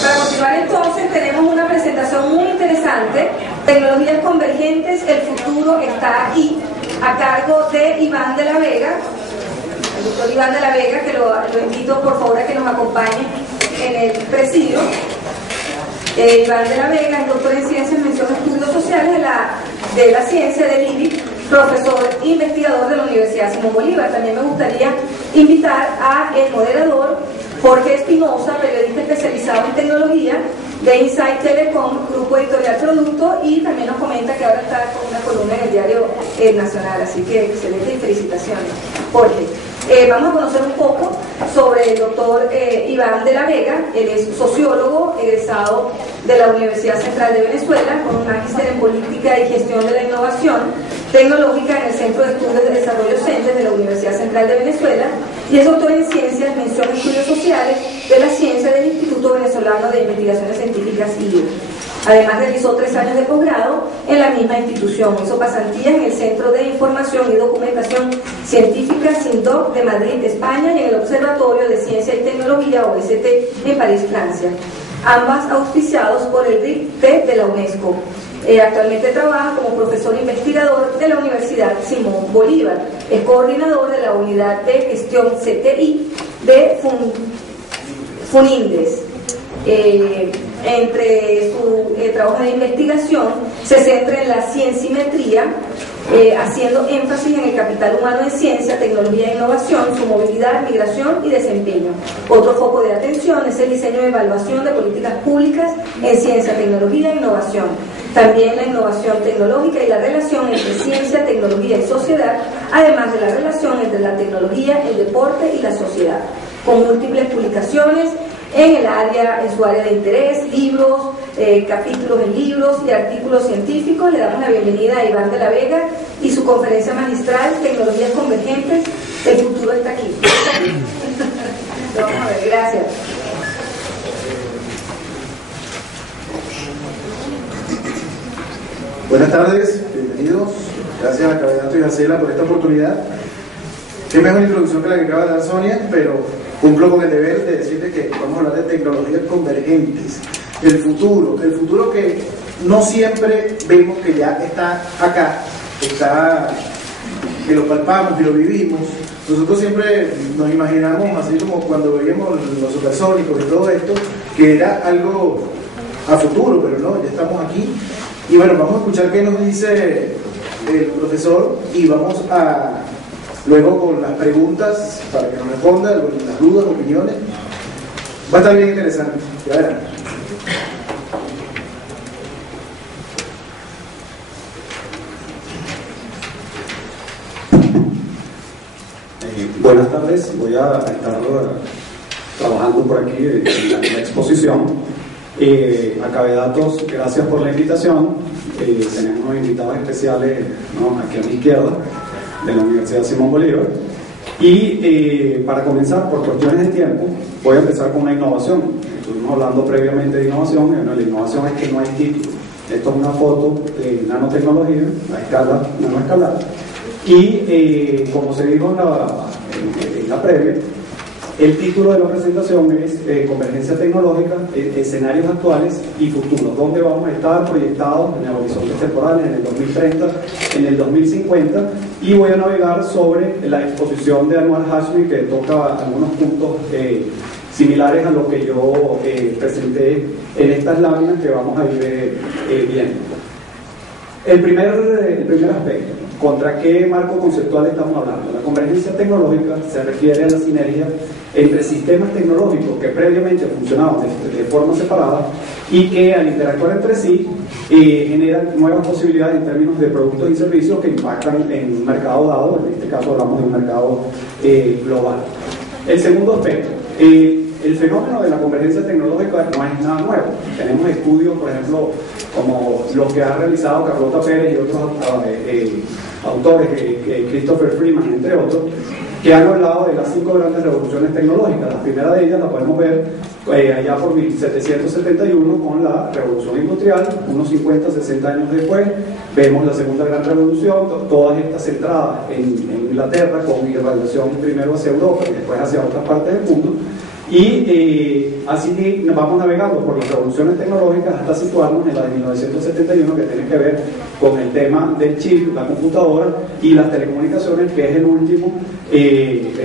Para continuar entonces tenemos una presentación muy interesante, Tecnologías Convergentes, el futuro está aquí, a cargo de Iván de la Vega, el doctor Iván de la Vega, que lo invito por favor a que nos acompañe en el presidio. Iván de la Vega es doctor en Ciencias, mención Estudios Sociales de la Ciencia del IBI, profesor e investigador de la Universidad Simón Bolívar. También me gustaría invitar a el moderador Jorge Espinosa, periodista especializado en tecnología de Insight Telecom, Grupo Editorial Producto, y también nos comenta que ahora está con una columna en el diario Nacional, así que excelente y felicitaciones. Jorge, vamos a conocer un poco sobre el doctor Iván de la Vega. Él es sociólogo, egresado de la Universidad Central de Venezuela, con un magíster en Política y Gestión de la Innovación Tecnológica en el Centro de Estudios de Desarrollo CENTES de la Universidad Central de Venezuela, y es doctor en Ciencias, mención Estudios Sociales de la Ciencia del Instituto Venezolano de Investigaciones Científicas IVE. Además realizó 3 años de posgrado en la misma institución. Hizo pasantías en el Centro de Información y Documentación Científica SINDOC de Madrid, España, y en el Observatorio de Ciencia y Tecnología OST en París, Francia, ambas auspiciados por el RIC-T de la UNESCO. Actualmente trabaja como profesor investigador de la Universidad Simón Bolívar. Es coordinador de la Unidad de Gestión CTI de FUNINDES. Entre su trabajo de investigación se centra en la ciencimetría, haciendo énfasis en el capital humano en ciencia, tecnología e innovación, su movilidad, migración y desempeño. Otro foco de atención es el diseño y evaluación de políticas públicas en ciencia, tecnología e innovación. También la innovación tecnológica y la relación entre ciencia, tecnología y sociedad, además de la relación entre la tecnología, el deporte y la sociedad, con múltiples publicaciones en su área de interés, libros, capítulos en libros y artículos científicos. Le damos la bienvenida a Iván de la Vega y su conferencia magistral, Tecnologías Convergentes, el futuro está aquí. Lo vamos a ver, gracias. Buenas tardes, bienvenidos. Gracias a Cabedato y a Cela por esta oportunidad. Qué mejor introducción que la que acaba de dar Sonia, pero cumplo con el deber de decirles que vamos a hablar de tecnologías convergentes, el futuro que no siempre vemos que ya está acá, que lo palpamos y lo vivimos. Nosotros siempre nos imaginamos, así como cuando veíamos los supersónicos y todo esto, que era algo a futuro, pero no, ya estamos aquí. Y bueno, vamos a escuchar qué nos dice el profesor y vamos a luego con las preguntas para que nos responda, las dudas, opiniones. Va a estar bien interesante, ya verán. Buenas tardes, voy a estar trabajando por aquí en la exposición. A Cabedatos, gracias por la invitación. Tenemos unos invitados especiales, ¿no?, aquí a mi izquierda, de la Universidad Simón Bolívar. Y para comenzar, por cuestiones de tiempo, voy a empezar con una innovación. Estuvimos hablando previamente de innovación. Bueno, la innovación es que no hay título. Esto es una foto de nanotecnología a escala, nanoescalar. Y como se dijo en la previa, el título de la presentación es Convergencia Tecnológica, escenarios actuales y futuros, donde vamos a estar proyectados en horizontes temporales, en el 2030, en el 2050, y voy a navegar sobre la exposición de Anwar Hashmi, que toca algunos puntos similares a lo que yo presenté en estas láminas que vamos a ir viendo. El primer aspecto, ¿contra qué marco conceptual estamos hablando? La convergencia tecnológica se refiere a la sinergia entre sistemas tecnológicos que previamente funcionaban de forma separada y que al interactuar entre sí generan nuevas posibilidades en términos de productos y servicios que impactan en un mercado dado. En este caso hablamos de un mercado global. El segundo aspecto, el fenómeno de la convergencia tecnológica no es nada nuevo. Tenemos estudios, por ejemplo, como los que ha realizado Carlota Pérez y otros autores, Christopher Freeman, entre otros, que han hablado de las 5 grandes revoluciones tecnológicas. La primera de ellas la podemos ver allá por 1771 con la revolución industrial. Unos 50, 60 años después vemos la segunda gran revolución, todas estas centradas en Inglaterra, con irradiación primero hacia Europa y después hacia otras partes del mundo. Y así que vamos navegando por las revoluciones tecnológicas hasta situarnos en la de 1971, que tiene que ver con el tema del chip, la computadora y las telecomunicaciones, que es el último,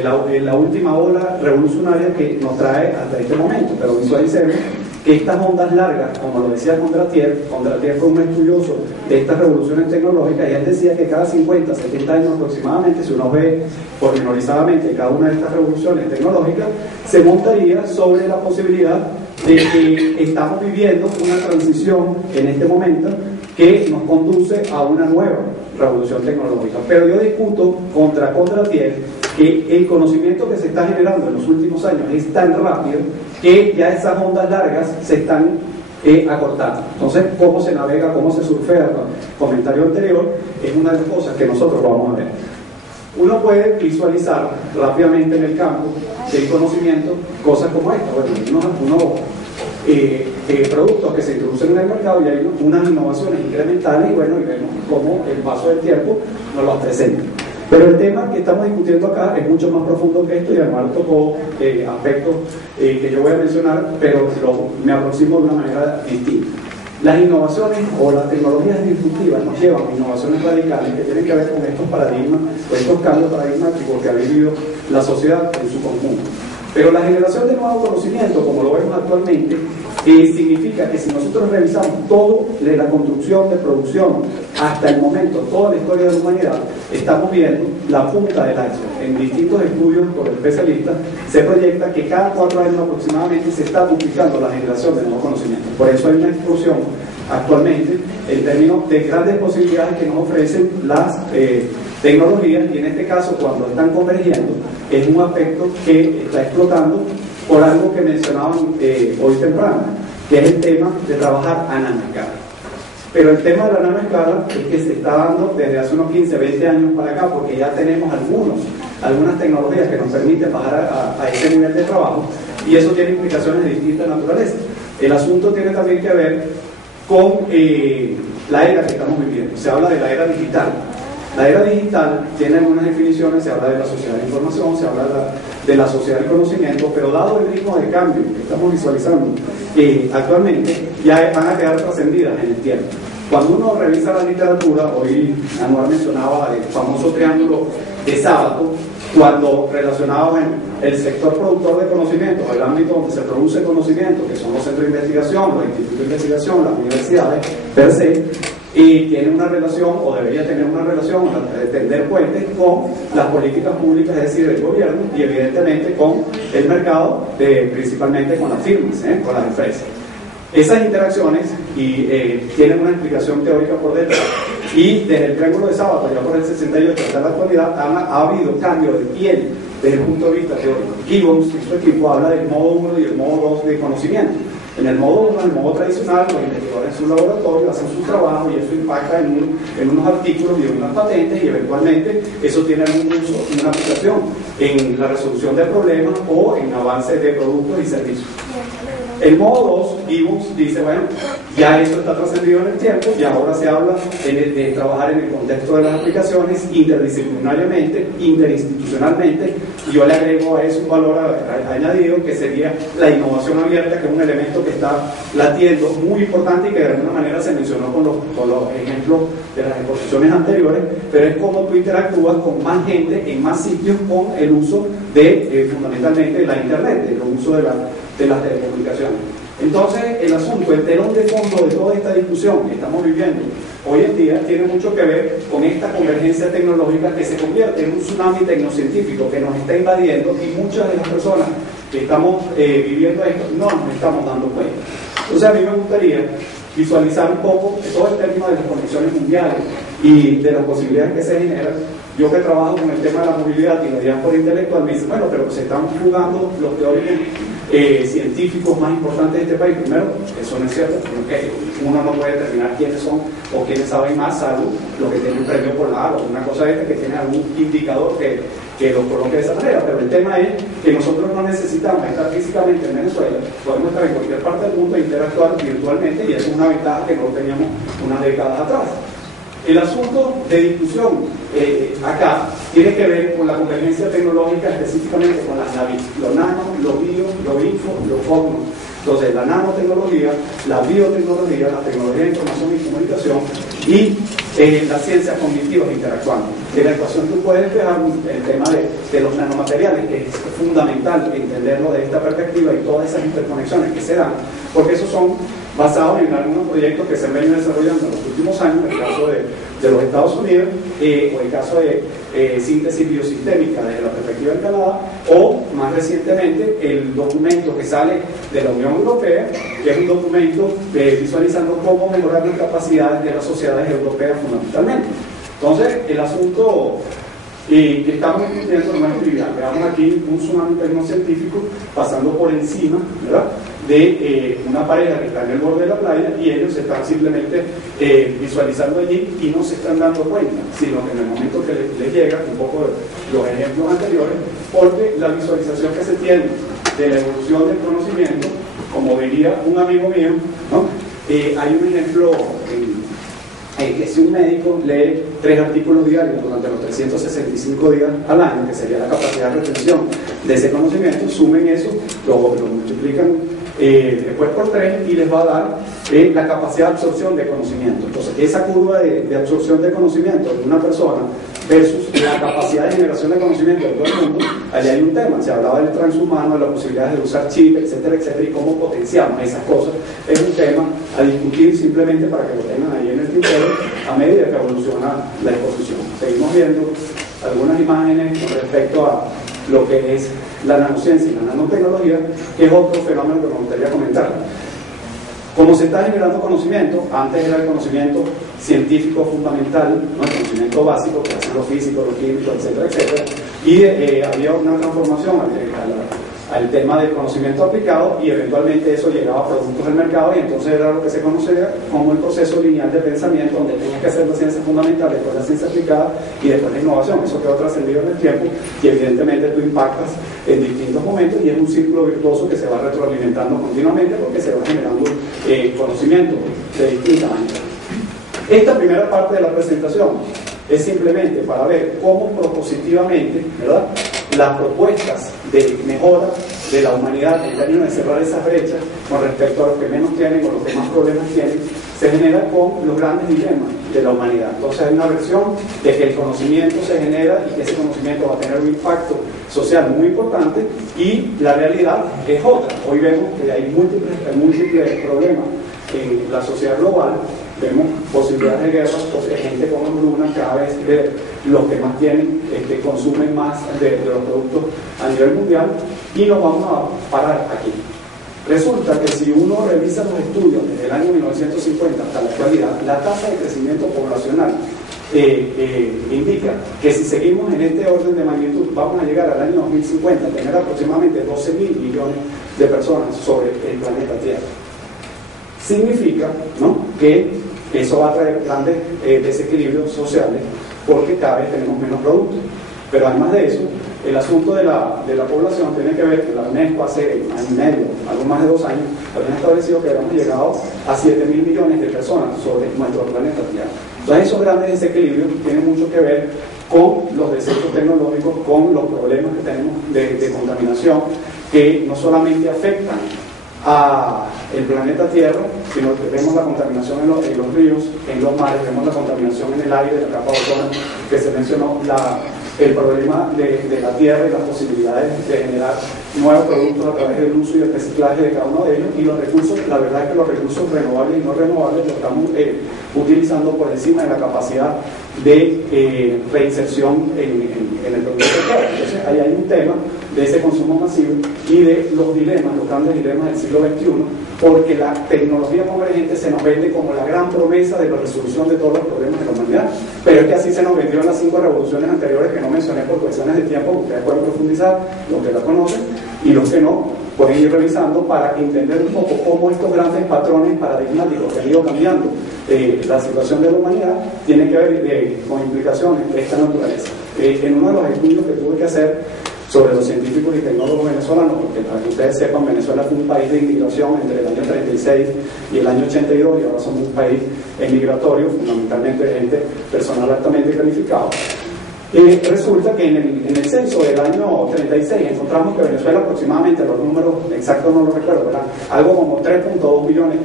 la última ola revolucionaria que nos trae hasta este momento. Pero visualicemos que estas ondas largas, como lo decía Kondratiev fue un estudioso de estas revoluciones tecnológicas, y él decía que cada 50, 70 años aproximadamente, si uno ve pormenorizadamente cada una de estas revoluciones tecnológicas, se montaría sobre la posibilidad de que estamos viviendo una transición en este momento que nos conduce a una nueva revolución tecnológica. Pero yo discuto contra Kondratiev que el conocimiento que se está generando en los últimos años es tan rápido que ya esas ondas largas se están acortando. Entonces, cómo se navega, cómo se surfea, el comentario anterior, es una de las cosas que nosotros vamos a ver. Uno puede visualizar rápidamente en el campo del conocimiento cosas como esta. Bueno, unos productos que se introducen en el mercado y hay unas innovaciones incrementales, y bueno, y vemos cómo el paso del tiempo nos los presenta. Pero el tema que estamos discutiendo acá es mucho más profundo que esto, y además tocó aspectos que yo voy a mencionar, pero me aproximo de una manera distinta. Las innovaciones o las tecnologías disruptivas nos llevan a innovaciones radicales que tienen que ver con estos paradigmas, o estos cambios paradigmáticos que ha vivido la sociedad en su conjunto. Pero la generación de nuevo conocimiento, como lo vemos actualmente, significa que si nosotros revisamos todo de la construcción de producción hasta el momento, toda la historia de la humanidad, estamos viendo la punta del iceberg. En distintos estudios por especialistas se proyecta que cada 4 años aproximadamente se está duplicando la generación de nuevos conocimientos. Por eso hay una explosión actualmente en términos de grandes posibilidades que nos ofrecen las tecnologías, y en este caso, cuando están convergiendo, es un aspecto que está explotando por algo que mencionaban hoy temprano, que es el tema de trabajar a nanoescala. Pero el tema de la nanoescala es que se está dando desde hace unos 15, 20 años para acá, porque ya tenemos algunas tecnologías que nos permiten bajar a ese nivel de trabajo, y eso tiene implicaciones de distinta naturaleza. El asunto tiene también que ver con la era que estamos viviendo. Se habla de la era digital. La era digital tiene algunas definiciones, se habla de la sociedad de información, se habla de la sociedad del conocimiento, pero dado el ritmo de cambio que estamos visualizando actualmente, ya van a quedar trascendidas en el tiempo. Cuando uno revisa la literatura, hoy Anuar mencionaba el famoso triángulo de Sábato, cuando relacionaba el sector productor de conocimiento, el ámbito donde se produce conocimiento, que son los centros de investigación, los institutos de investigación, las universidades per se, y tiene una relación, o debería tener una relación, tender puentes con las políticas públicas, es decir, el gobierno, y evidentemente con el mercado, principalmente con las firmas, con las empresas. Esas interacciones tienen una explicación teórica por detrás, y desde el triángulo de Sábato, ya por el 68 hasta la actualidad, ha habido cambio de piel desde el punto de vista teórico. Gibbons y su equipo habla del modo 1 y el modo 2 de conocimiento. En el modo 1, el modo tradicional, los investigadores en su laboratorio hacen su trabajo, y eso impacta en unos artículos y en unas patentes, y eventualmente eso tiene algún uso, una aplicación en la resolución de problemas o en avance de productos y servicios. El modo 2, Gibbons dice, bueno, ya eso está trascendido en el tiempo, y ahora se habla de trabajar en el contexto de las aplicaciones interdisciplinariamente, interinstitucionalmente, y yo le agrego a eso un valor añadido, que sería la innovación abierta, que es un elemento que está latiendo muy importante y que de alguna manera se mencionó con los ejemplos de las exposiciones anteriores, pero es cómo tú interactúas con más gente en más sitios con el uso de fundamentalmente la internet, el uso de las telecomunicaciones. Entonces, el asunto, el telón de fondo de toda esta discusión que estamos viviendo hoy en día tiene mucho que ver con esta convergencia tecnológica que se convierte en un tsunami tecnocientífico que nos está invadiendo, y muchas de las personas que estamos viviendo esto no nos estamos dando cuenta. Entonces, a mí me gustaría visualizar un poco todo el término de las conexiones mundiales y de las posibilidades que se generan. Yo que trabajo con el tema de la movilidad y la diáspora intelectual, me dicen, bueno, pero se están jugando los teóricos científicos más importantes de este país. Primero, eso no es cierto, porque uno no puede determinar quiénes son o quiénes saben más, salvo lo que tiene un premio por la o una cosa esta que tiene algún indicador que lo coloque de esa manera. Pero el tema es que nosotros no necesitamos estar físicamente en Venezuela, podemos estar en cualquier parte del mundo e interactuar virtualmente, y eso es una ventaja que no teníamos unas décadas atrás. El asunto de discusión acá tiene que ver con la convergencia tecnológica, específicamente con las navis, lo nano, lo bio los cosmos. Entonces, la nanotecnología, la biotecnología, la tecnología de información y comunicación y las ciencias cognitivas interactuando. De la ecuación tú puedes despejar el tema de los nanomateriales, que es fundamental entenderlo de esta perspectiva y todas esas interconexiones que se dan, porque esos son basados en algunos proyectos que se han venido desarrollando en los últimos años, el caso de los Estados Unidos, o el caso de síntesis biosistémica desde la perspectiva de Canadá, o más recientemente el documento que sale de la Unión Europea, que es un documento visualizando cómo mejorar las capacidades de las sociedades europeas fundamentalmente. Entonces, el asunto que estamos discutiendo no es trivial. Veamos aquí un tsunami tecnocientífico pasando por encima, ¿verdad?, de una pareja que está en el borde de la playa, y ellos están simplemente visualizando allí y no se están dando cuenta, sino que en el momento que les llega, un poco de los ejemplos anteriores, porque la visualización que se tiene de la evolución del conocimiento, como diría un amigo mío, ¿no? Hay un ejemplo que si un médico lee 3 artículos diarios durante los 365 días al año, que sería la capacidad de retención de ese conocimiento, sumen eso, lo multiplican después por 3 y les va a dar la capacidad de absorción de conocimiento. Entonces, esa curva de absorción de conocimiento de una persona versus la capacidad de generación de conocimiento de todo el mundo, allá hay un tema. Se hablaba del transhumano, de la posibilidad de usar chip, etcétera, etcétera, y cómo potenciamos esas cosas. Es un tema a discutir simplemente para que lo tengan ahí en el tintero a medida que evoluciona la exposición. Seguimos viendo algunas imágenes con respecto a lo que es la nanociencia y la nanotecnología, que es otro fenómeno que me gustaría comentar. Como se está generando conocimiento, antes era el conocimiento científico fundamental, ¿no?, el conocimiento básico, que hacen los físicos, los químicos, etcétera, etcétera, y había una transformación al tema del conocimiento aplicado, y eventualmente eso llegaba a productos del mercado, y entonces era lo que se conocía como el proceso lineal de pensamiento, donde tenías que hacer la ciencia fundamental, después la ciencia aplicada y después la innovación. Eso quedó trascendido en el tiempo, y evidentemente tú impactas en distintos momentos, y es un círculo virtuoso que se va retroalimentando continuamente porque se va generando conocimiento de distintas maneras. Esta primera parte de la presentación es simplemente para ver cómo propositivamente, ¿verdad?, las propuestas de mejora de la humanidad en términos de cerrar esas brechas con respecto a los que menos tienen o los que más problemas tienen, se genera con los grandes dilemas de la humanidad. Entonces hay una versión de que el conocimiento se genera y que ese conocimiento va a tener un impacto social muy importante, y la realidad es otra. Hoy vemos que hay múltiples problemas en la sociedad global. Vemos posibilidades de guerras, gente con hambruna, cada vez los que más tienen consumen más de los productos a nivel mundial, y nos vamos a parar aquí. Resulta que si uno revisa los estudios desde el año 1950 hasta la actualidad, la tasa de crecimiento poblacional indica que si seguimos en este orden de magnitud, vamos a llegar al año 2050 a tener aproximadamente 12.000 millones de personas sobre el planeta Tierra. Significa, ¿no?, que eso va a traer grandes desequilibrios sociales, porque cada vez tenemos menos productos. Pero además de eso, el asunto de la población tiene que ver que la UNESCO hace año y medio, algo más de 2 años, habían establecido que habíamos llegado a 7.000 millones de personas sobre nuestro planeta Tierra. Entonces, esos grandes desequilibrios tienen mucho que ver con los desechos tecnológicos, con los problemas que tenemos de contaminación, que no solamente afectan a el planeta Tierra, sino que vemos la contaminación en los ríos, en los mares, vemos la contaminación en el aire, la capa de ozono que se mencionó, el problema de la Tierra y las posibilidades de generar nuevos productos a través del uso y el reciclaje de cada uno de ellos, y los recursos. La verdad es que los recursos renovables y no renovables los estamos utilizando por encima de la capacidad de reinserción en el producto Tierra. Entonces ahí hay un tema de ese consumo masivo y de los dilemas, los grandes dilemas del siglo XXI, porque la tecnología convergente se nos vende como la gran promesa de la resolución de todos los problemas de la humanidad, pero es que así se nos vendió en las 5 revoluciones anteriores que no mencioné por cuestiones de tiempo, que ustedes pueden profundizar, los que la conocen, y los que no pueden ir revisando para entender un poco cómo estos grandes patrones paradigmáticos que han ido cambiando la situación de la humanidad tienen que ver con implicaciones de esta naturaleza. En uno de los estudios que tuve que hacer sobre los científicos y tecnólogos venezolanos, porque para que ustedes sepan, Venezuela fue un país de inmigración entre el año 36 y el año 82, y ahora somos un país emigratorio, fundamentalmente de gente, personal altamente calificado. Resulta que en el censo del año 36 encontramos que Venezuela aproximadamente, los números exactos no los recuerdo, ¿verdad? Algo como 3.2 millones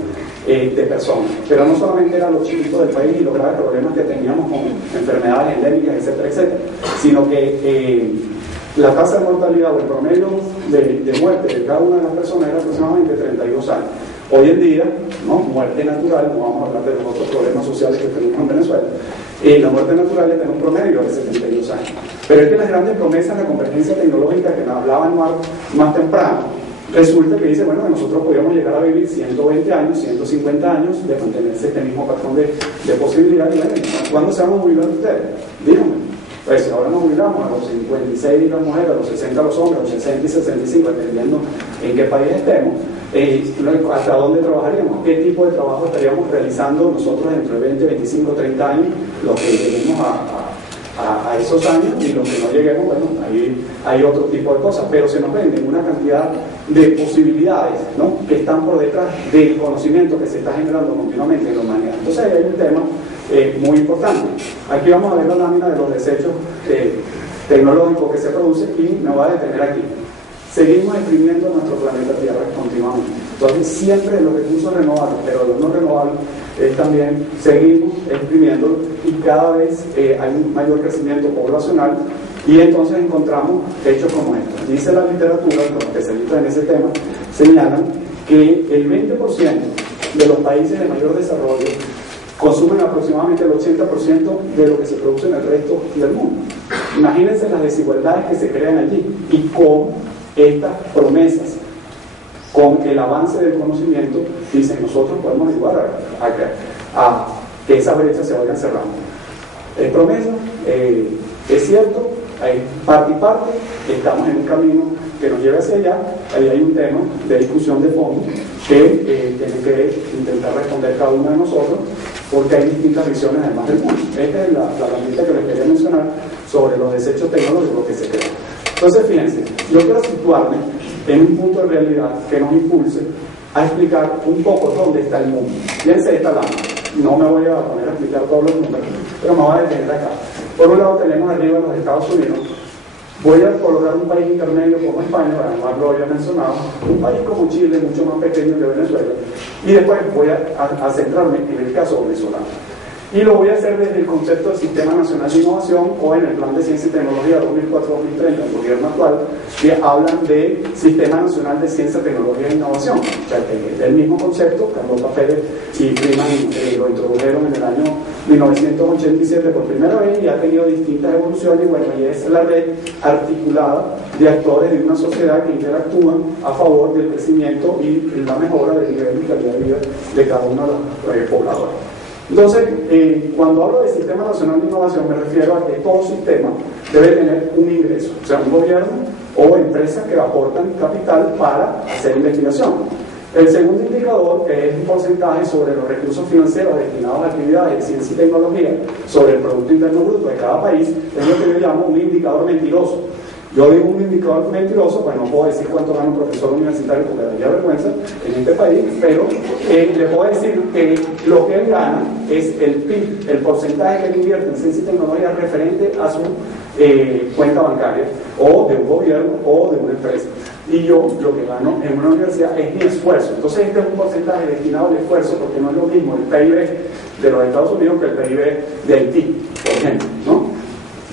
de personas. Pero no solamente eran los chiquitos del país y los graves problemas que teníamos con enfermedades endémicas, etcétera, etcétera, sino que la tasa de mortalidad o el promedio de muerte de cada una de las personas era aproximadamente 32 años. Hoy en día, ¿no? Muerte natural, no vamos a hablar de los otros problemas sociales que tenemos en Venezuela, la muerte natural está en un promedio de 72 años. Pero es que las grandes promesas de la convergencia tecnológica que nos hablaban más temprano, resulta que dice, bueno, que nosotros podríamos llegar a vivir 120 años, 150 años, de mantenerse este mismo patrón de posibilidades. Y bueno, ¿cuándo se van a jubilar ustedes? Díganme. Pues si ahora nos jubilamos a los 56 las mujeres, a los 60 los hombres, a los 60 y 65, dependiendo en qué país estemos, ¿hasta dónde trabajaríamos? ¿Qué tipo de trabajo estaríamos realizando nosotros dentro de 20, 25, 30 años? Los que lleguemos a esos años, y los que no lleguemos, bueno, ahí hay otro tipo de cosas, pero se nos venden una cantidad de posibilidades, ¿no?, que están por detrás del conocimiento que se está generando continuamente en la humanidad. Entonces ahí hay un tema muy importante. Aquí vamos a ver la lámina de los desechos tecnológicos que se producen y me voy a detener aquí. Seguimos exprimiendo nuestro planeta Tierra continuamente. Entonces siempre los recursos renovables, pero los no renovables también seguimos exprimiendo, y cada vez hay un mayor crecimiento poblacional, y entonces encontramos hechos como estos. Dice la literatura, los especialistas en ese tema señalan que el 20% de los países de mayor desarrollo consumen aproximadamente el 80% de lo que se produce en el resto del mundo. Imagínense las desigualdades que se crean allí, y con estas promesas, con el avance del conocimiento, dicen, nosotros podemos ayudar a que esas brechas se vayan cerrando. Es promesa, es cierto, hay parte y parte, estamos en un camino que nos lleva hacia allá. Ahí hay un tema de discusión de fondo que tiene que intentar responder cada uno de nosotros, porque hay distintas visiones además del mundo. Esta es la herramienta que les quería mencionar sobre los desechos tecnológicos que se crean. Entonces, fíjense, yo quiero situarme en un punto de realidad que nos impulse a explicar un poco dónde está el mundo. Fíjense esta lámina. No me voy a poner a explicar todos los números, pero me voy a detener acá. Por un lado tenemos arriba los Estados Unidos. Voy a colocar un país intermedio como España, además lo había mencionado, un país como Chile, mucho más pequeño que Venezuela, y después voy a centrarme en el caso venezolano. Y lo voy a hacer desde el concepto del Sistema Nacional de Innovación, o en el Plan de Ciencia y Tecnología 2004-2030 del gobierno actual, que hablan de Sistema Nacional de Ciencia, Tecnología e Innovación. O sea, que el mismo concepto, Carlota Pérez y Freeman lo introdujeron en el año 1987 por primera vez, y ha tenido distintas evoluciones. Bueno, y es la red articulada de actores de una sociedad que interactúan a favor del crecimiento y la mejora del nivel y calidad de vida de cada uno de los pobladores. Entonces, cuando hablo de Sistema Nacional de Innovación, me refiero a que todo sistema debe tener un ingreso, o sea, un gobierno o empresas que aportan capital para hacer investigación. El segundo indicador, que es un porcentaje sobre los recursos financieros destinados a actividades de ciencia y tecnología sobre el Producto Interno Bruto de cada país, es lo que yo llamo un indicador mentiroso. Yo digo un indicador mentiroso, pues no puedo decir cuánto gana un profesor universitario porque daría vergüenza en este país, pero le puedo decir que lo que él gana es el PIB, el porcentaje que él invierte en ciencia y tecnología referente a su cuenta bancaria, o de un gobierno, o de una empresa. Y yo lo que gano en una universidad es mi esfuerzo. Entonces este es un porcentaje destinado al esfuerzo, porque no es lo mismo el PIB de los Estados Unidos que el PIB de Haití, por ejemplo, ¿no?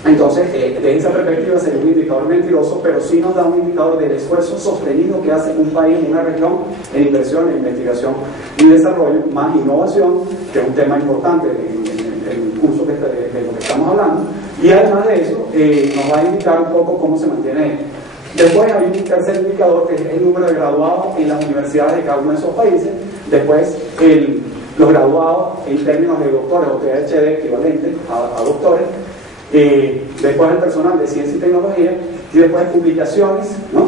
Entonces, desde esa perspectiva sería un indicador mentiroso, pero sí nos da un indicador del esfuerzo sostenido que hace un país, una región, en inversión, en investigación y desarrollo, más innovación, que es un tema importante en el curso de lo que estamos hablando, y además de eso, nos va a indicar un poco cómo se mantiene esto. Después hay un tercer indicador, que es el número de graduados en las universidades de cada uno de esos países. Después, los graduados en términos de doctores o PhD equivalente a doctores. Después el personal de ciencia y tecnología, y después publicaciones, ¿no?,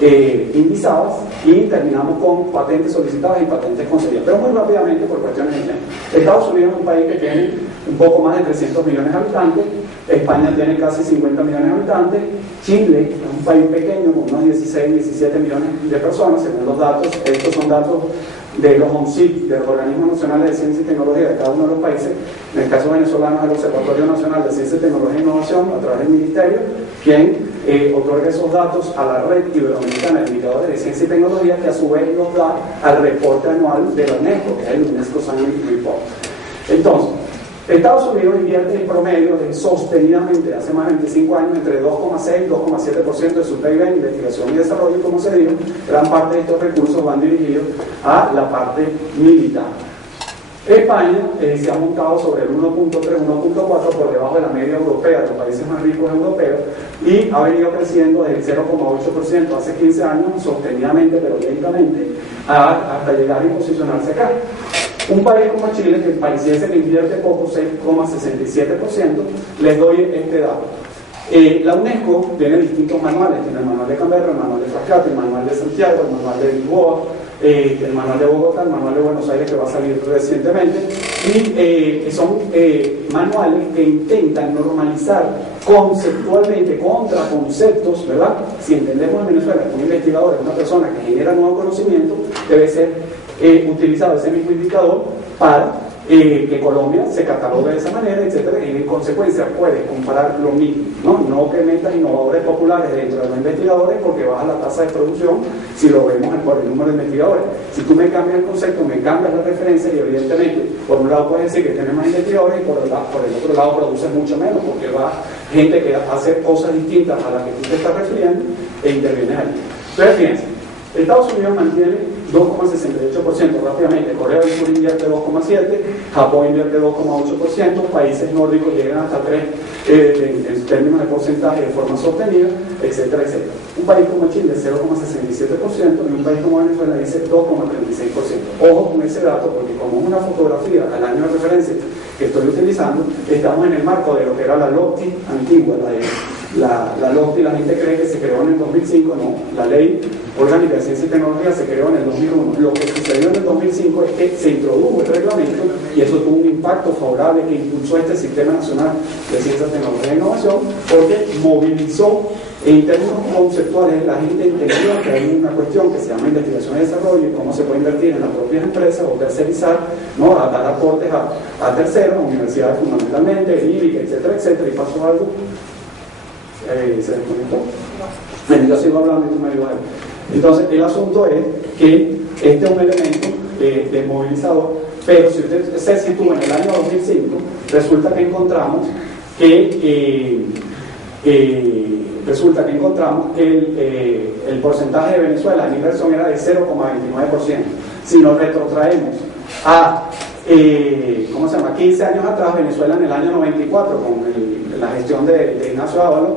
indizadas, y terminamos con patentes solicitadas y patentes concedidas. Pero muy rápidamente, por cuestiones de tiempo. Estados Unidos es un país que tiene un poco más de 300 millones de habitantes, España tiene casi 50 millones de habitantes, Chile es un país pequeño con unos 16, 17 millones de personas, según los datos. Estos son datos de los ONCIP, de los Organismos Nacionales de Ciencia y Tecnología de cada uno de los países. En el caso venezolano es el Observatorio Nacional de Ciencia, Tecnología e Innovación, a través del Ministerio, quien otorga esos datos a la Red Iberoamericana de Indicadores de Ciencia y Tecnología, que a su vez los da al reporte anual de la UNESCO, que es el UNESCO Science Report. Entonces, Estados Unidos invierte en promedio sostenidamente hace más de 25 años entre 2,6 y 2,7% de su PIB en investigación y desarrollo, como se dijo. Gran parte de estos recursos van dirigidos a la parte militar. España se ha montado sobre el 1.3, 1.4 por debajo de la media europea, de los países más ricos europeos, y ha venido creciendo desde el 0,8% hace 15 años, sostenidamente pero lentamente, hasta llegar y posicionarse acá. Un país como Chile, que pareciese que invierte poco, 6,67%, les doy este dato. La UNESCO tiene distintos manuales, tiene el manual de Canberra, el manual de Frascati, el manual de Santiago, el manual de Lisboa, el manual de Bogotá, el manual de Buenos Aires, que va a salir recientemente, y son manuales que intentan normalizar conceptualmente contra conceptos, ¿verdad? Si entendemos en Venezuela que un investigador es una persona que genera nuevo conocimiento, debe ser utilizado ese mismo indicador para que Colombia se catalogue de esa manera, etcétera, y en consecuencia puedes comparar lo mismo, no que metas innovadores populares dentro de los investigadores porque baja la tasa de producción si lo vemos por el número de investigadores. Si tú me cambias el concepto, me cambias la referencia, y evidentemente por un lado puedes decir que tienes más investigadores, y por el otro lado produces mucho menos porque va gente que hace cosas distintas a las que tú te estás refiriendo e intervienes allí. Entonces fíjense, Estados Unidos mantiene 2,68% rápidamente, Corea del Sur invierte 2,7%, Japón invierte 2,8%, países nórdicos llegan hasta 3% en términos de porcentaje de forma sostenida, etcétera, etcétera. Un país como Chile 0,67% y un país como Venezuela dice 2,36%. Ojo con ese dato, porque como es una fotografía al año de referencia que estoy utilizando, estamos en el marco de lo que era la LOCTI antigua, la LOCTI, la gente cree que se creó en el 2005, no, la Ley Orgánica de Ciencia y Tecnología se creó en el 2001. Lo que sucedió en el 2005 es que se introdujo el reglamento y eso tuvo un impacto favorable que impulsó este Sistema Nacional de Ciencia, Tecnología e Innovación, porque movilizó en términos conceptuales. La gente entendió que hay una cuestión que se llama investigación y desarrollo y cómo se puede invertir en las propias empresas o tercerizar, ¿no? A dar aportes a terceros, a universidades fundamentalmente, IBIC, etcétera, etcétera. Y pasó algo. ¿Se desconectó? Bueno, yo sigo hablando y tú me ayudas. Entonces, el asunto es que este es un elemento de movilizador, pero si usted se sitúa en el año 2005, resulta que encontramos que el porcentaje de Venezuela en inversión era de 0,29%. Si nos retrotraemos a 15 años atrás, Venezuela en el año 94, con la gestión de Ignacio Ábalos,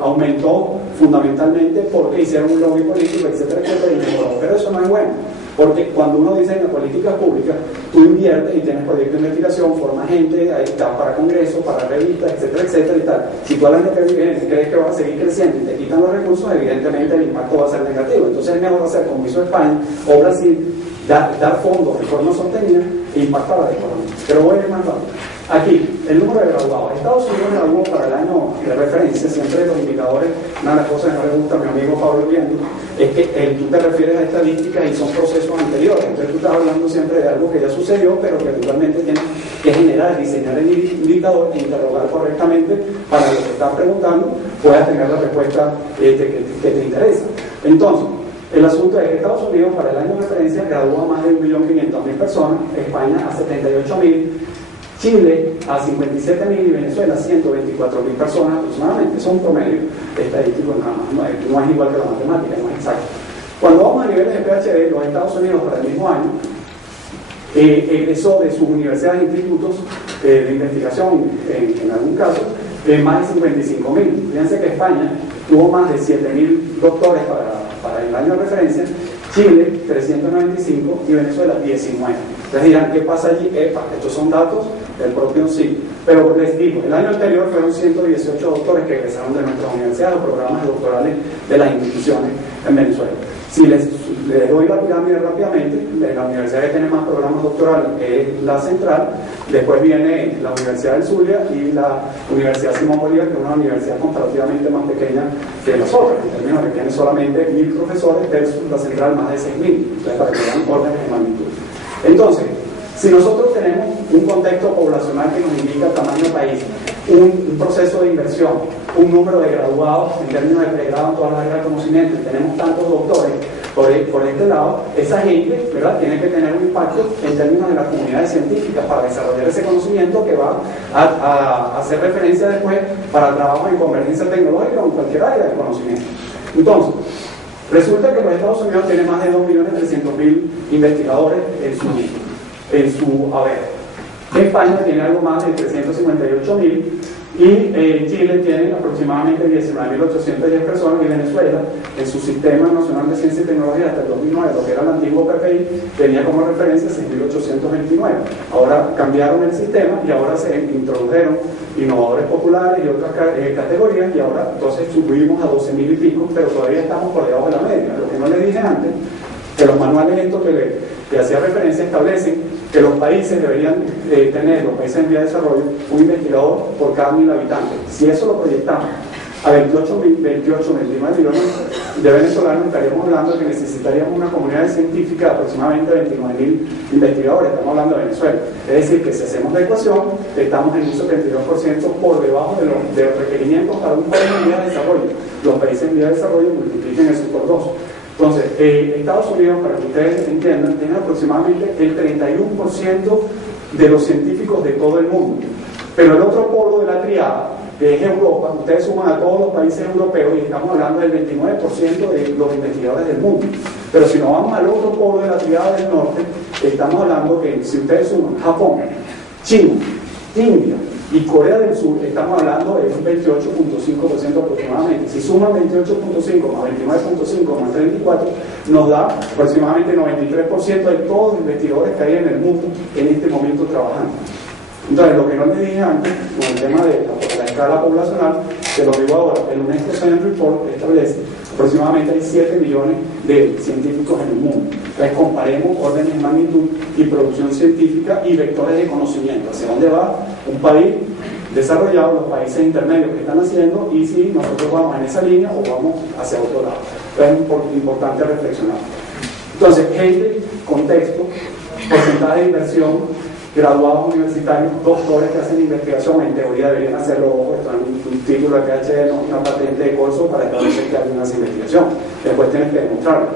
aumentó fundamentalmente porque hicieron un lobby político, etcétera, etcétera, y mejoró. Pero eso no es bueno, porque cuando uno diseña políticas públicas, tú inviertes y tienes proyectos de investigación, formas gente, ahí está para congresos, para revistas, etcétera, etcétera, y tal. Si tú al año que viene crees que va a seguir creciendo y te quitan los recursos, evidentemente el impacto va a ser negativo. Entonces es mejor hacer como hizo España, o Brasil, dar fondos de forma sostenida e impactar a la economía. Pero voy a ir más rápido. Aquí, el número de graduados. Estados Unidos graduó para el año de referencia, siempre los indicadores, una de las cosas que no le gusta a mi amigo Pablo Viendo, es que tú te refieres a estadísticas y son procesos anteriores. Entonces tú estás hablando siempre de algo que ya sucedió, pero que eventualmente tienes que generar, diseñar el indicador e interrogar correctamente para lo que estás preguntando, puedas tener la respuesta que te interesa. Entonces, el asunto es que Estados Unidos para el año de referencia graduó a más de 1.500.000 personas, España a 78.000, Chile a 57.000 y Venezuela a 124.000 personas aproximadamente. Son un promedio estadístico nada más, no es igual que la matemática, no es exacto. Cuando vamos a niveles de PhD, los Estados Unidos para el mismo año egresó de sus universidades e institutos de investigación, en algún caso, más de 55.000. Fíjense que España tuvo más de 7.000 doctores para el año de referencia, Chile 395 y Venezuela 19. Ustedes dirán, ¿qué pasa allí? Estos son datos del propio CIP. Pero les digo, el año anterior fueron 118 doctores que egresaron de nuestras universidades o programas doctorales de las instituciones en Venezuela. Si les doy la pirámide rápidamente, la universidad que tiene más programas doctorales es la Central, después viene la Universidad del Zulia y la Universidad Simón Bolívar, que es una universidad comparativamente más pequeña que las otras, en términos de que tiene solamente 1.000 profesores versus la Central más de 6.000, entonces para que vean órdenes de magnitud. Entonces, si nosotros tenemos un contexto poblacional que nos indica el tamaño del país, un proceso de inversión, un número de graduados en términos de pregrado en todas las áreas de conocimiento, y tenemos tantos doctores por este lado, esa gente, ¿verdad?, tiene que tener un impacto en términos de las comunidades científicas para desarrollar ese conocimiento que va a hacer referencia después para trabajo en convergencia tecnológica o en cualquier área de conocimiento. Entonces, resulta que los Estados Unidos tienen más de 2.300.000 investigadores en su haber. España tiene algo más de 358.000 y Chile tiene aproximadamente 19.810 personas, y Venezuela, en su Sistema Nacional de Ciencia y Tecnología hasta el 2009, lo que era el antiguo PPI, tenía como referencia 6.829. Ahora cambiaron el sistema y ahora se introdujeron innovadores populares y otras categorías, y ahora entonces subimos a 12.000 y pico, pero todavía estamos por debajo de la media. Lo que no le dije antes, que los manuales estos que hacía referencia establecen que los países deberían tener, los países en vía de desarrollo, un investigador por cada 1.000 habitantes. Si eso lo proyectamos a 29 millones de venezolanos, estaríamos hablando de que necesitaríamos una comunidad científica de aproximadamente 29.000 investigadores. Estamos hablando de Venezuela. Es decir, que si hacemos la ecuación, estamos en un 72% por debajo de los requerimientos para un país en vía de desarrollo. Los países en vía de desarrollo multipliquen eso por 2. Entonces, Estados Unidos, para que ustedes entiendan, tiene aproximadamente el 31% de los científicos de todo el mundo. Pero el otro polo de la triada, que es Europa, ustedes suman a todos los países europeos y estamos hablando del 29% de los investigadores del mundo. Pero si nos vamos al otro polo de la triada del norte, estamos hablando que si ustedes suman Japón, China, India y Corea del Sur, estamos hablando de un 28.5% aproximadamente. Si suman 28.5 más 29.5 más 34, nos da aproximadamente 93% de todos los investigadores que hay en el mundo en este momento trabajando. Entonces, lo que no les dije antes, con el tema de la escala poblacional, se lo digo ahora, el UNESCO Science Report establece aproximadamente hay 7 millones de científicos en el mundo. Entonces, comparemos órdenes de magnitud y producción científica y vectores de conocimiento. ¿Hacia dónde va un país desarrollado, los países intermedios que están haciendo, y si nosotros vamos en esa línea o vamos hacia otro lado? Entonces, es importante reflexionar. Entonces, gente, contexto, porcentaje de inversión, graduados universitarios, doctores que hacen investigación, en teoría deberían hacerlo, un título de PhD, una patente de curso para establecer que alguien hace investigación. Después tienes que demostrarlo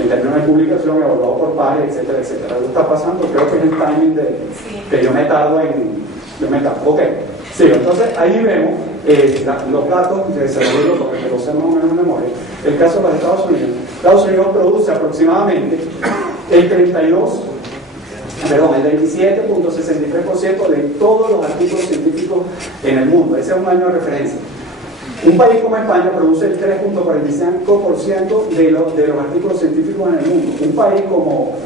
en términos de publicación, evaluado por pares, etcétera, etcétera. Algo está pasando, creo que es el timing que yo me tardo ok. Sí, entonces ahí vemos los datos de desarrollo, porque me lo sé más o menos en memoria. El caso de los Estados Unidos. Estados Unidos produce aproximadamente el 27.63% de todos los artículos científicos en el mundo. Ese es un año de referencia. Un país como España produce el 3.45% de los artículos científicos en el mundo. Un país como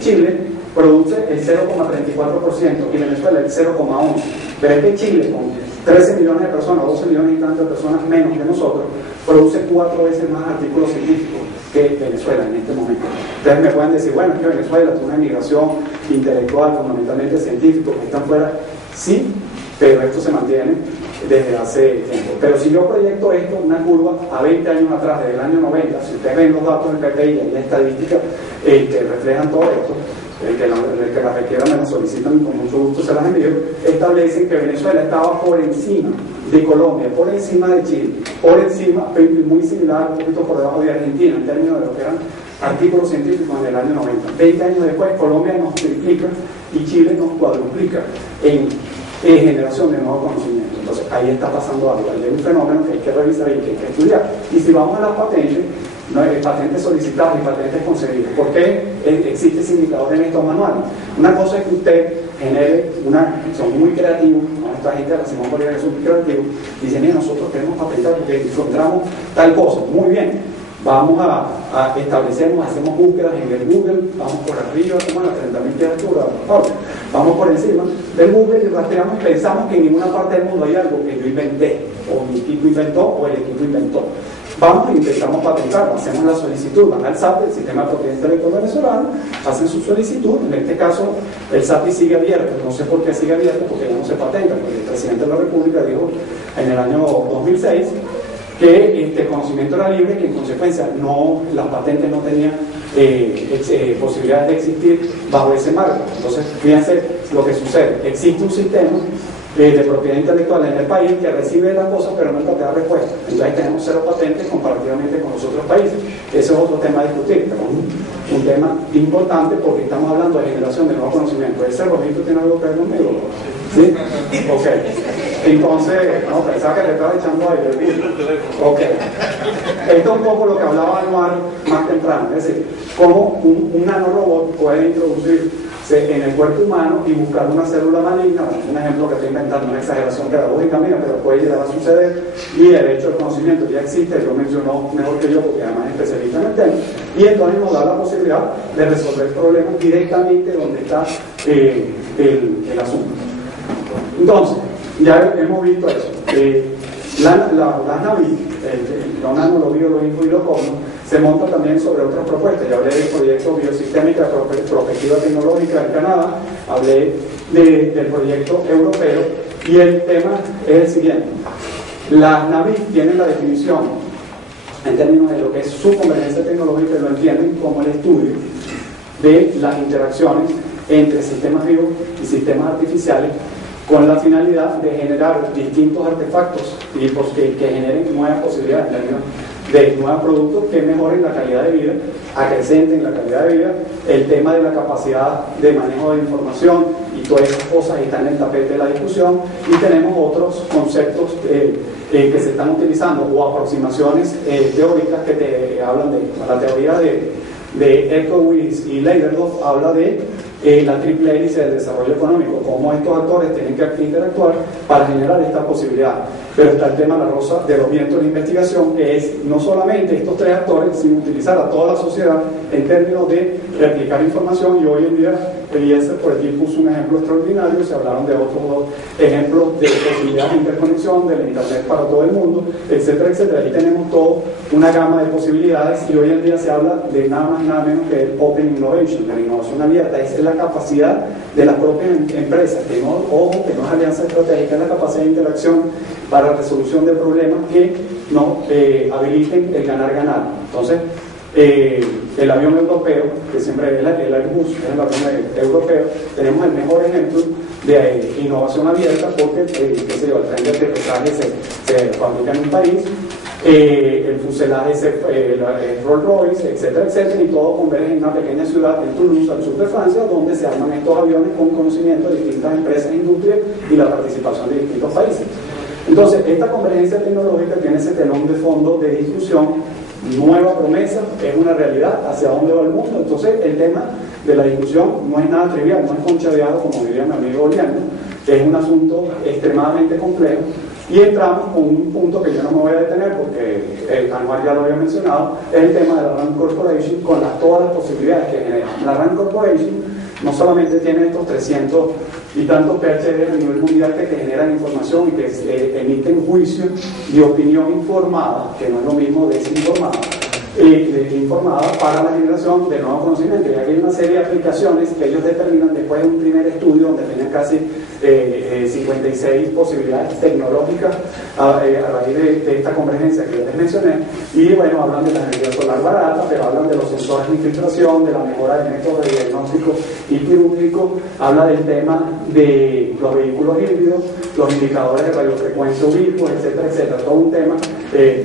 Chile produce el 0.34% y Venezuela el 0.1%. Pero es que Chile, con 13 millones de personas, 12 millones y tantas personas menos que nosotros, produce 4 veces más artículos científicos que Venezuela en este momento. Ustedes me pueden decir, bueno, es que Venezuela tiene una migración intelectual, fundamentalmente científica, que están fuera. Sí, pero esto se mantiene desde hace tiempo. Pero si yo proyecto esto, una curva a 20 años atrás, desde el año 90, si ustedes ven los datos del PPI y la estadística que reflejan todo esto, el que las requieran me lo solicitan, con mucho gusto se las envío, establecen que Venezuela estaba por encima de Colombia, por encima de Chile, por encima, muy similar, un poquito por debajo de Argentina, en términos de lo que eran artículos científicos en el año 90. 20 años después, Colombia nos triplica y Chile nos cuadruplica en generación de nuevo conocimiento. Entonces, ahí está pasando algo. Hay un fenómeno que hay que revisar y que hay que estudiar. Y si vamos a las patentes, no hay patentes solicitadas y patentes concedidas. ¿Por qué existe ese indicador en estos manuales? Una cosa es que usted genere son muy creativos, esta gente de la Simón Bolívar es muy creativo, dicen, mira, nosotros queremos patentar porque encontramos tal cosa. Muy bien, vamos a establecemos, hacemos búsquedas en el Google, vamos por arriba, como a las 30.000 pies de altura, vamos por encima del Google y rastreamos y pensamos que en ninguna parte del mundo hay algo que yo inventé, o mi equipo inventó, o el equipo inventó. vamos e intentamos patentarlo, hacemos la solicitud, van al SAT, el Sistema de Propiedad Intelectual Venezolano, hacen su solicitud, en este caso el SAT sigue abierto, no sé por qué sigue abierto, porque ya no se patenta, porque el presidente de la República dijo en el año 2006 que este conocimiento era libre, que en consecuencia las patentes no tenían posibilidades de existir bajo ese marco. Entonces, fíjense lo que sucede, existe un sistema de propiedad intelectual en el país que recibe las cosas pero nunca te da respuesta. Entonces tenemos 0 patentes comparativamente con los otros países. Ese es otro tema a discutir, pero un tema importante porque estamos hablando de generación de nuevos conocimientos. ¿Ese rojito tiene algo que ver conmigo? ¿Sí? Ok. Entonces, no, pensaba que le estaba echando aire. Ok. Esto es un poco lo que hablaba Anuar más temprano, es decir, cómo un nanorobot puede introducirse en el cuerpo humano y buscar una célula maligna, un ejemplo que estoy inventando, una exageración pedagógica mía, pero puede llegar a suceder, y el hecho del conocimiento ya existe, lo mencionó mejor que yo porque además es especialista en el tema, y entonces nos da la posibilidad de resolver problemas directamente donde está el asunto. Entonces, ya hemos visto eso. Las navis, lo nano, lo bio, lo info y lo cosmo, se monta también sobre otras propuestas. Ya hablé del proyecto Biosistémica Prospectiva Tecnológica en Canadá, hablé del proyecto europeo, y el tema es el siguiente. Las navis tienen la definición en términos de lo que es su conveniencia tecnológica, y lo entienden como el estudio de las interacciones entre sistemas vivos y sistemas artificiales, con la finalidad de generar distintos artefactos y que generen nuevas posibilidades en términos de nuevos productos que mejoren la calidad de vida, acrecenten la calidad de vida. El tema de la capacidad de manejo de información y todas esas cosas están en el tapete de la discusión, y tenemos otros conceptos que se están utilizando, o aproximaciones teóricas que te hablan de la teoría de Ecowitz y Leiderdorf, habla de la triple hélice del desarrollo económico, cómo estos actores tienen que interactuar para generar esta posibilidad. Pero está el tema de la rosa de los vientos de investigación, que es no solamente estos 3 actores, sino utilizar a toda la sociedad en términos de replicar información. Y hoy en día Eliezer por aquí puso un ejemplo extraordinario, se hablaron de otros 2 ejemplos de posibilidades de interconexión, del internet para todo el mundo, etcétera, etcétera. Ahí tenemos toda una gama de posibilidades, y hoy en día se habla de nada más y nada menos que el Open Innovation, la innovación abierta. Esa es la capacidad de las propias empresas, que no, ojo, que no es alianza estratégica, es la capacidad de interacción para resolución de problemas que no habiliten el ganar-ganar. Entonces, el avión europeo, que siempre es el Airbus, es el avión europeo, tenemos el mejor ejemplo de innovación abierta, porque el tren de aterrizaje se fabrica en un país, el fuselaje es Rolls Royce, etcétera, etcétera, y todo converge en una pequeña ciudad en Toulouse, al sur de Francia, donde se arman estos aviones con conocimiento de distintas empresas e industrias y la participación de distintos países. Entonces, esta convergencia tecnológica tiene ese telón de fondo de discusión, nueva promesa, es una realidad, hacia dónde va el mundo. Entonces, el tema de la discusión no es nada trivial, no es conchadeado, como diría mi amigo Oliano, que es un asunto extremadamente complejo. Y entramos con un punto que yo no me voy a detener porque el Anuar ya lo había mencionado, es el tema de la RAND Corporation, con todas las posibilidades que genera. La RAND Corporation no solamente tiene estos 300 y tantos PhDs a nivel mundial que te generan información y que emiten juicios de opinión informada, que no es lo mismo desinformada, informada para la generación de nuevos conocimientos. Y aquí hay una serie de aplicaciones que ellos determinan después de un primer estudio donde tenían casi 56 posibilidades tecnológicas a raíz de esta convergencia que les mencioné. Y bueno, hablan de la energía solar barata, pero hablan de los sensores de infiltración, de la mejora de métodos de diagnóstico y quirúrgico, habla del tema de los vehículos híbridos, los indicadores de radiofrecuencia ubicua, etcétera, etcétera. Todo un tema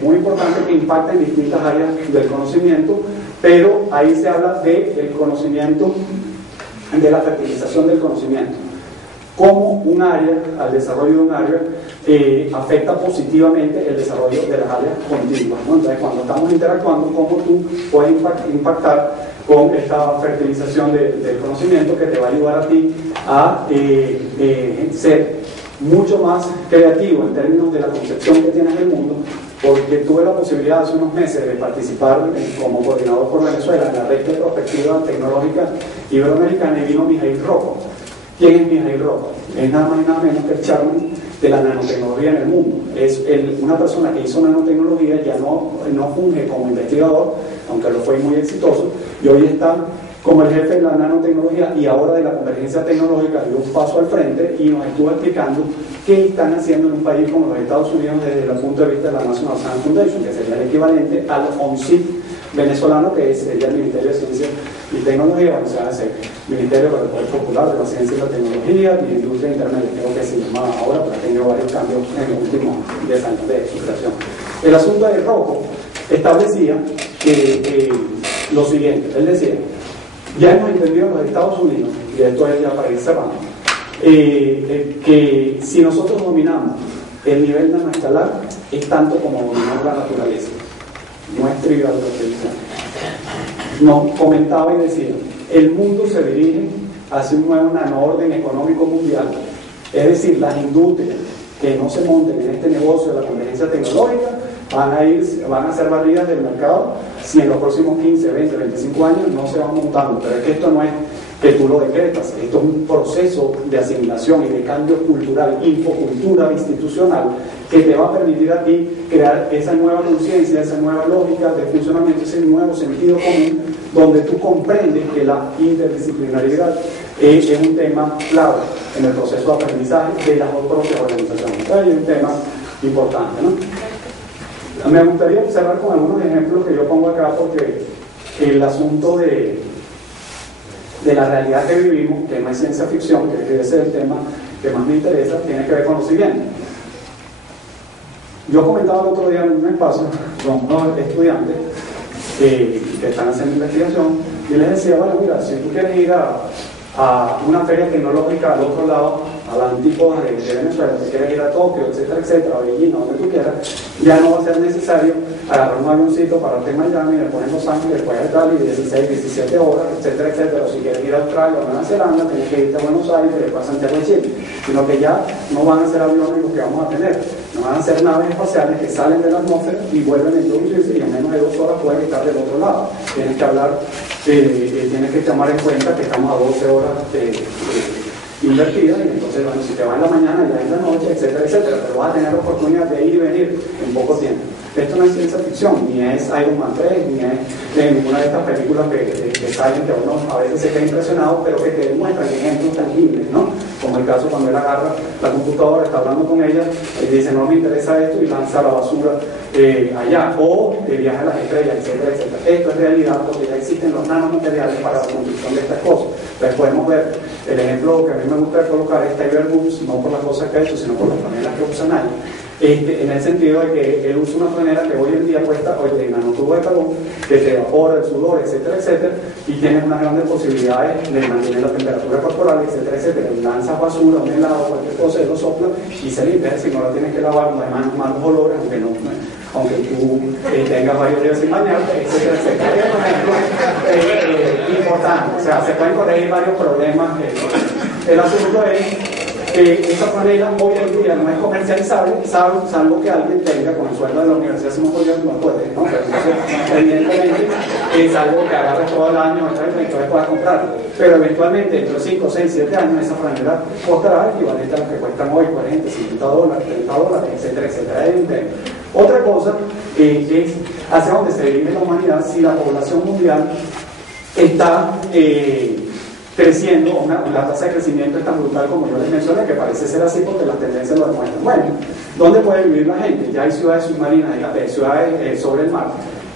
muy importante que impacta en distintas áreas del conocimiento, pero ahí se habla del conocimiento, de la fertilización del conocimiento, cómo un área, al desarrollo de un área, afecta positivamente el desarrollo de las áreas contiguas, ¿no? Entonces, cuando estamos interactuando, cómo tú puedes impactar con esta fertilización del conocimiento, que te va a ayudar a ti a ser mucho más creativo en términos de la concepción que tienes del mundo. Porque tuve la posibilidad hace unos meses de participar como coordinador por Venezuela en la red de prospectiva tecnológica iberoamericana, y vino Mijail Rocco, ¿Quién es Mijaíl Rokov? Es nada más y nada menos que el chairman de la nanotecnología en el mundo. Es una persona que hizo nanotecnología, ya no funge como investigador, aunque lo fue muy exitoso, y hoy está como el jefe de la nanotecnología y ahora de la convergencia tecnológica, dio un paso al frente y nos estuvo explicando qué están haciendo en un país como los Estados Unidos desde el punto de vista de la National Science Foundation, que sería el equivalente al ONCYT venezolano, que sería el Ministerio de Ciencia y Tecnología, o sea, es el Ministerio para el Poder Popular de la Ciencia y la Tecnología y Industria Intermedia, creo que se llama ahora, pero ha tenido varios cambios en los últimos 10 años de explotación. El asunto de Rokov establecía que lo siguiente, él decía: ya hemos entendido en los Estados Unidos, y esto es ya para ir cerrando, que si nosotros dominamos el nivel nanoescalar, es tanto como dominar la naturaleza. No es trivial lo que dice. Nos comentaba y decía: el mundo se dirige hacia un nuevo nanoorden económico mundial. Es decir, las industrias que no se monten en este negocio de la convergencia tecnológica van a ser barridas del mercado si en los próximos 15, 20, 25 años no se van montando. Pero es que esto no es que tú lo decretas, esto es un proceso de asimilación y de cambio cultural, infocultura institucional, que te va a permitir a ti crear esa nueva conciencia, esa nueva lógica de funcionamiento, ese nuevo sentido común, donde tú comprendes que la interdisciplinariedad es un tema clave en el proceso de aprendizaje de las propias organizaciones. Entonces, hay un tema importante, ¿no? Me gustaría observar con algunos ejemplos que yo pongo acá, porque el asunto de la realidad que vivimos, que no es ciencia ficción, que ese es el tema que más me interesa, tiene que ver con lo siguiente. Yo comentaba el otro día en un espacio con unos estudiantes que están haciendo investigación y les decía: bueno, mira, si tú quieres ir a una feria tecnológica al otro lado, a la antípoda de Venezuela, si quieres ir a Tokio, etcétera, etcétera, a Beijing, a donde tú quieras, ya no va a ser necesario agarrar un avioncito para irte a Miami, después en Los Ángeles, después a Cali, 16, 17 horas, etcétera, etcétera. O si quieres ir a Australia o Nueva Zelanda, tienes que irte a Buenos Aires, después a Santiago de Chile. Sino que ya no van a ser aviones los que vamos a tener, no van a ser naves espaciales que salen de la atmósfera y vuelven a introducirse, y en menos de 2 horas pueden estar del otro lado. Tienes que hablar, tienes que tomar en cuenta que estamos a 12 horas invertidas, y entonces, bueno, si te va en la mañana, ya en la noche, etcétera, etcétera, pero vas a tener oportunidad de ir y venir en poco tiempo. Esto no es ciencia ficción, ni es Iron Man 3, ni es ninguna de estas películas que salen, que uno a veces se queda impresionado, pero que te demuestran ejemplos tangibles, ¿no? Como el caso cuando él agarra la computadora, está hablando con ella, y dice: no me interesa esto, y lanza la basura allá, o viaja a las estrellas, etcétera, etcétera. Esto es realidad, porque ya existen los nanomateriales para la construcción de estas cosas. Entonces podemos ver el ejemplo que a mí me gusta colocar es Tiger Woods, no por las cosas que ha hecho, sino por las franelas que usa nadie. En el sentido de que él usa una franela que hoy en día cuesta, en nanotubo de carbón, que te evapora el sudor, etcétera, etcétera, y tienes unas grandes posibilidades de mantener la temperatura corporal, etcétera, etcétera. Lanzas basura, un helado, cualquier cosa, lo sopla y se limpia. Si no la tienes que lavar, no hay malos olores, aunque tú tengas varios días sin bañarte, etcétera, etcétera. Es un ejemplo importante. O sea, se pueden corregir varios problemas. El asunto es que esa franela hoy en día no es comercializable, salvo que alguien tenga con el sueldo de la Universidad Simón Bolívar, no puede, ¿no? Pero entonces, evidentemente, es algo que agarres todo el año, etcétera, y entonces puedas comprarlo. Pero eventualmente, dentro de 5, 6, 7 años, esa franela costará equivalente a lo que cuestan hoy, 40, 50 dólares, 30 dólares, etcétera, etcétera. Otra cosa es hacia dónde se dirige la humanidad si la población mundial está creciendo, la tasa de crecimiento es tan brutal como yo les mencioné, que parece ser así porque las tendencias lo demuestran. Bueno, ¿dónde puede vivir la gente? Ya hay ciudades submarinas, ciudades sobre el mar,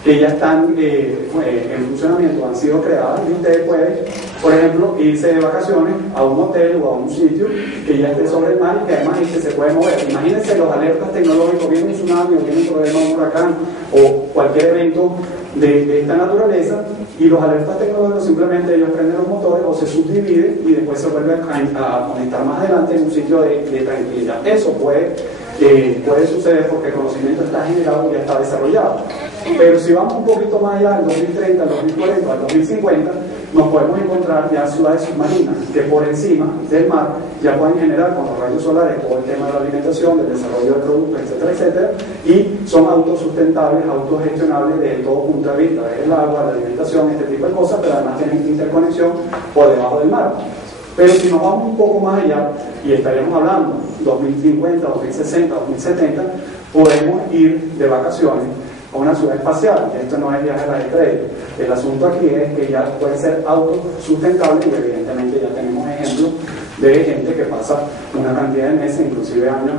que ya están en funcionamiento, han sido creadas, y ustedes pueden, por ejemplo, irse de vacaciones a un hotel o a un sitio que ya esté sobre el mar y que además se puede mover. Imagínense los alertas tecnológicos: viene un tsunami o viene un problema, un huracán o cualquier evento de esta naturaleza, y los alertas tecnológicos simplemente ellos prenden los motores o se subdividen y después se vuelven a conectar más adelante en un sitio de tranquilidad. Eso puede suceder porque el conocimiento está generado y ya está desarrollado. Pero si vamos un poquito más allá, al 2030, al 2040, al 2050, nos podemos encontrar ya ciudades submarinas que por encima del mar ya pueden generar con los rayos solares todo el tema de la alimentación, del desarrollo de productos, etcétera, etcétera, y son autosustentables, autogestionables desde todo punto de vista, desde el agua, la alimentación, este tipo de cosas, pero además tienen interconexión por debajo del mar. Pero si nos vamos un poco más allá, y estaríamos hablando 2050, 2060, 2070, podemos ir de vacaciones a una ciudad espacial. Esto no es viaje a las estrellas. El asunto aquí es que ya puede ser autosustentable y evidentemente ya tenemos ejemplos de gente que pasa una cantidad de meses, inclusive años,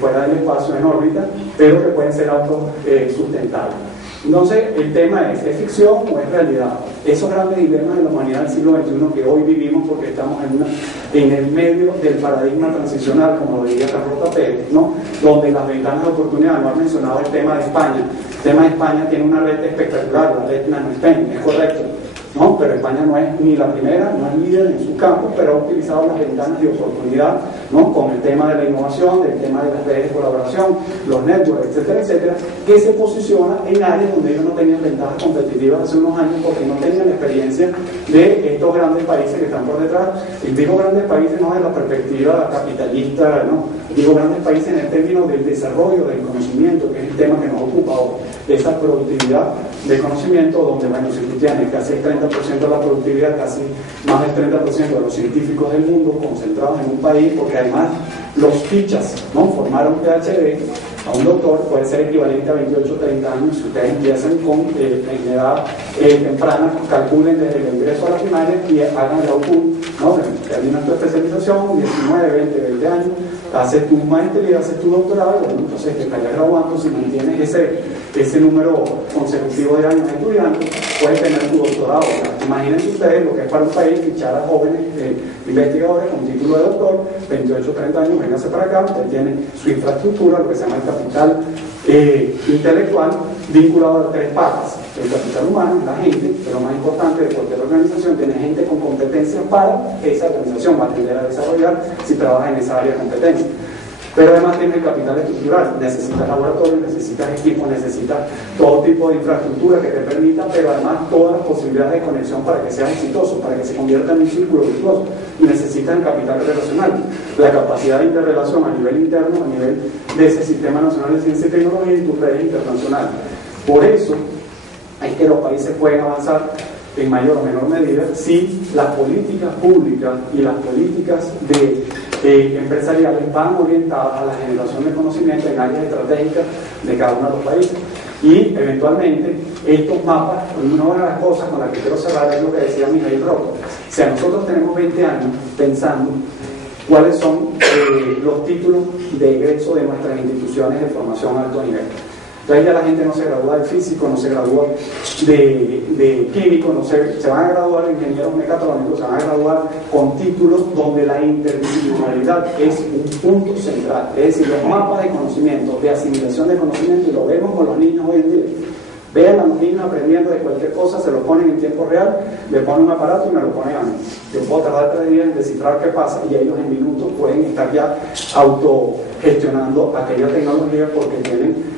fuera del espacio en órbita, pero que pueden ser autosustentables. Entonces, el tema es ficción o es realidad? Esos grandes dilemas de la humanidad del siglo XXI que hoy vivimos porque estamos en el medio del paradigma transicional, como lo diría Carlota Pérez, ¿no? Donde las ventanas de oportunidad, no han mencionado el tema de España. El tema de España tiene una red espectacular, la red Nano Spain, es correcto, ¿no? Pero España no es ni la primera, no es líder en su campo, pero ha utilizado las ventanas de oportunidad, ¿no? Con el tema de la innovación, el tema de las redes de colaboración, los networks, etcétera, etcétera, que se posiciona en áreas donde ellos no tenían ventajas competitivas hace unos años porque no tenían la experiencia de estos grandes países que están por detrás. Y digo grandes países no de la perspectiva capitalista, ¿no? Digo grandes países en el término del desarrollo del conocimiento, que es el tema que nos ocupa hoy, esa productividad de conocimiento, donde, bueno, si tú tienes casi el 30% de la productividad, casi más del 30% de los científicos del mundo concentrados en un país, porque además los fichas, ¿no? Formar un PhD a un doctor puede ser equivalente a 28 o 30 años si ustedes empiezan en edad temprana, calculen desde el ingreso a la primaria y hagan el output, ¿no? Terminan tu especialización, 19, 20 años, haces tu maestría, haces tu doctorado, bueno, entonces te estarías graduando. Si mantienes ese número consecutivo de años estudiantes, puedes tener tu doctorado. O sea, imagínense ustedes lo que es para un país fichar a jóvenes investigadores con título de doctor, 28 o 30 años, vénganse para acá, ustedes tienen su infraestructura, lo que se llama el capital intelectual, vinculado a 3 patas. El capital humano, la gente, que es lo más importante de cualquier organización, tiene gente con competencias para esa organización, va a tender a desarrollar si trabaja en esa área de competencia. Pero además tiene el capital estructural, necesitas laboratorios, necesitas equipos, necesitas todo tipo de infraestructura que te permita, pero además todas las posibilidades de conexión para que seas exitoso, para que se convierta en un círculo virtuoso. Y necesitas el capital relacional, la capacidad de interrelación a nivel interno, a nivel de ese Sistema Nacional de Ciencia y Tecnología y tus redes internacionales. Por eso es que los países pueden avanzar en mayor o menor medida si las políticas públicas y las políticas empresariales van orientadas a la generación de conocimiento en áreas estratégicas de cada uno de los países. Y eventualmente estos mapas, una de las cosas con las que quiero cerrar es lo que decía Mijaíl Rokh. O sea, nosotros tenemos 20 años pensando cuáles son los títulos de egreso de nuestras instituciones de formación a alto nivel. Entonces ya la gente no se gradúa de físico, no se gradúa de químico, se van a graduar de ingenieros mecatrónicos, se van a graduar con títulos donde la interdisciplinaridad es un punto central. Es decir, los mapas de conocimiento, de asimilación de conocimiento, y lo vemos con los niños hoy en día. Vean a los niños aprendiendo de cualquier cosa, se lo ponen en tiempo real, le ponen un aparato y me lo ponen a mí. Yo puedo tardar 3 días en descifrar qué pasa y ellos en minutos pueden estar ya autogestionando aquella tecnología porque tienen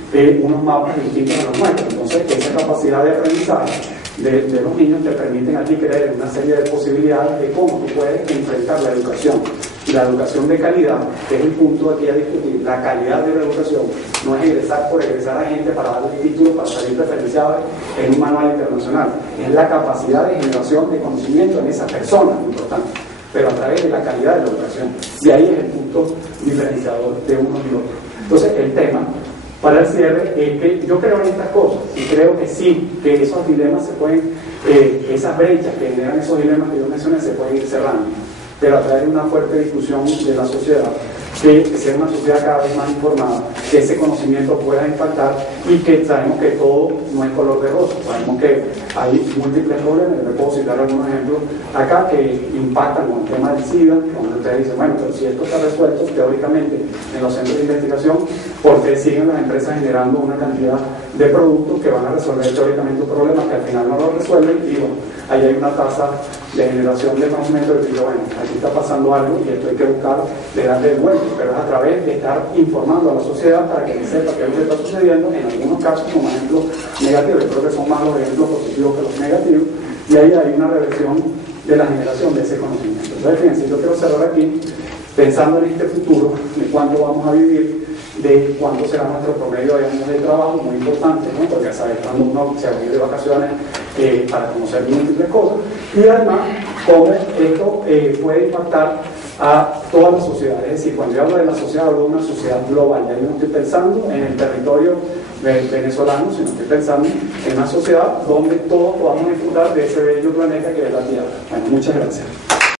unos mapas distintos a los nuestros. Entonces, esa capacidad de aprendizaje de los niños te permiten a ti creer una serie de posibilidades de cómo tú puedes enfrentar la educación. Y la educación de calidad, que es el punto aquí a discutir, la calidad de la educación no es egresar por egresar a gente para darle títulos, para salir referenciados en un manual internacional. Es la capacidad de generación de conocimiento en esa persona, importante, pero a través de la calidad de la educación. Y ahí es el punto diferenciador de uno y otro. Entonces, el tema para el cierre es que yo creo en estas cosas y creo que sí, que esos dilemas se pueden, esas brechas que generan esos dilemas que yo mencioné se pueden ir cerrando, pero a través de una fuerte discusión de la sociedad, que sea una sociedad cada vez más informada, que ese conocimiento pueda impactar y que sabemos que todo no es color de rosa, sabemos que hay múltiples problemas. Le puedo citar algunos ejemplos acá que impactan con el tema del SIDA, donde ustedes dicen, bueno, pero si esto está resuelto teóricamente en los centros de investigación, ¿por qué siguen las empresas generando una cantidad de productos que van a resolver teóricamente un problema que al final no lo resuelven? Y bueno, ahí hay una tasa de generación de conocimiento que dice, bueno, aquí está pasando algo y esto hay que buscar de darle el vuelto, pero es a través de estar informando a la sociedad para que sepa qué es lo que está sucediendo, en algunos casos como ejemplos negativos. Yo creo que son más los ejemplos positivos que los negativos, y ahí hay una reversión de la generación de ese conocimiento. Entonces, fíjense, yo quiero cerrar aquí pensando en este futuro, de cuánto vamos a vivir, de cuánto será nuestro promedio de años de trabajo, muy importante, ¿no? Porque sabes, cuando uno se va a ir de vacaciones para conocer múltiples cosas, y además cómo esto puede impactar a toda la sociedad. Es decir, cuando yo hablo de la sociedad, hablo de una sociedad global. Ya no estoy pensando en el territorio venezolano, sino estoy pensando en una sociedad donde todos podamos disfrutar de ese bello planeta que es la Tierra. Bueno, muchas gracias.